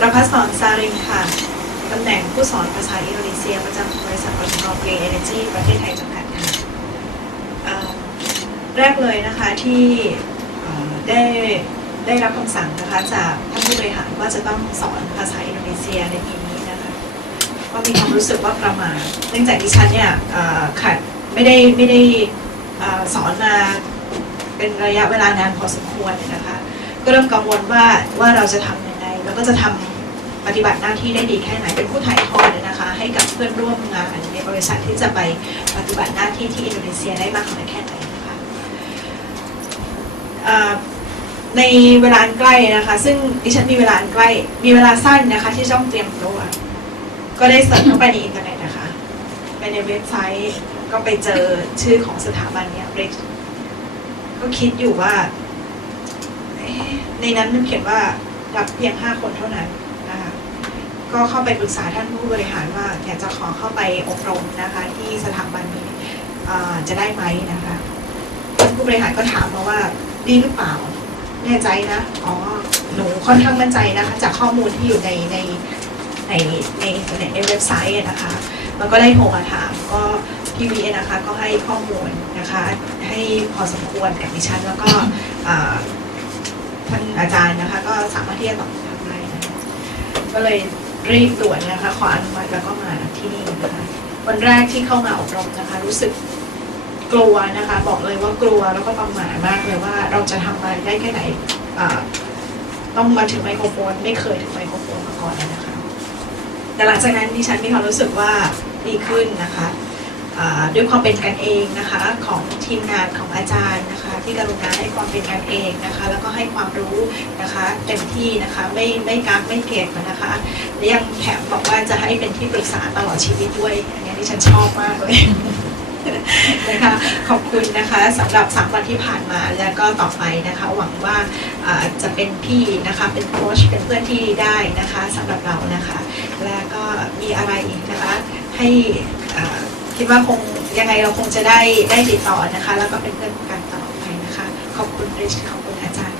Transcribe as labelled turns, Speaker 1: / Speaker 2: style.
Speaker 1: ประพัฒสอนซาริงค่ะ ตำแหน่งผู้สอนภาษาอินโดนีเซีย ประจำบริษัทปตทกรีนเอเนจีประเทศไทยจำกัดค่ะแรกเลยนะคะที่ได้ได้รับคำสั่งนะคะจากท่านผู้บริหารว่าจะต้องสอนภาษาอินโดนีเซียในปีนี้นะคะก็มีความรู้สึกว่าประมาทเนื่องจากดิฉันเนี่ยขาดไม่ได้ไม่ได้สอนมาเป็นระยะเวลานานพอสมควรนะคะ ก็เริ่มกังวลว่าว่าเราจะทำยังไง แล้วก็จะทำ ปฏิบัติหน้าที่ได้ดีแค่ไหนเป็นผู้ถ่ายทอดนะคะ ให้กับเพื่อนร่วมงานในบริษัทที่จะไปปฏิบัติหน้าที่ที่อินโดนีเซียได้มากน้อยแค่ไหนนะคะในเวลาใกล้นะคะ ซึ่งดิฉันมีเวลาใกล้ มีเวลาสั้นนะคะ ที่ต้องเตรียมตัว ก็ได้เสิร์ชเข้าไปในอินเทอร์เน็ตนะคะ ไปในเว็บไซต์ก็ไปเจอชื่อของสถาบันเนี้ย Bridge ก็คิดอยู่ว่า ในนั้นมันเขียนว่ารับเพียงห้าคนเท่านั้น ก็เข้าไปปรึกษาท่านผู้บริหารว่าอยากจะขอเข้าไปอบรมนะคะที่สถาบันนี้จะได้ไหมนะคะท่านผู้บริหารก็ถามมาว่าดีหรือเปล่าแน่ใจนะอ๋อหนูค่อนข้างมั่นใจนะคะจากข้อมูลที่อยู่ในในในในในเว็บไซต์นะคะมันก็ได้โทรมาถามก็พี่วีนะคะก็ให้ข้อมูลนะคะให้พอสมควรกับดิฉันแล้วก็ท่านอาจารย์นะคะ ก็สามารถที่จะตอบได้นะก็เลย รีบด่วนนะคะ ขออนุมัติแล้วก็มาที่นี่นะคะวันแรกที่เข้ามาอบรมนะคะ รู้สึกกลัวนะคะ บอกเลยว่ากลัวแล้วก็ประหม่ามากเลยว่าเราจะทำอะไรได้แค่ไหนต้องมาถึงไมโครโฟน ไม่เคยถึงไมโครโฟนมาก่อนเลยนะคะแต่หลังจากนั้นดิฉันมีความรู้สึกว่าดีขึ้นนะคะ ด้วยความเป็นกันเองนะคะของทีมงานของอาจารย์นะคะ ที่กรุณาให้ความเป็นกันเองนะคะ แล้วก็ให้ความรู้นะคะเต็มที่นะคะไม่ไม่กักไม่เก็บนะคะและยังแถมบอกว่าจะให้เป็นที่ปรึกษาตลอดชีวิตด้วยอันนี้ดิฉันชอบมากเลยนะคะขอบคุณนะคะสำหรับสามวันที่ผ่านมาแล้วก็ต่อไปนะคะ หวังว่าจะเป็นพี่นะคะเป็นโค้ชเป็นเพื่อนที่ได้นะคะสำหรับเรานะคะ แล้วก็มีอะไรอีกนะคะให้ คิดว่าคงยังไงเราคงจะได้ได้ติดต่อนะคะ แล้วก็เป็นเพื่อนกันต่อไปนะคะ ขอบคุณริชขอบคุณอาจารย์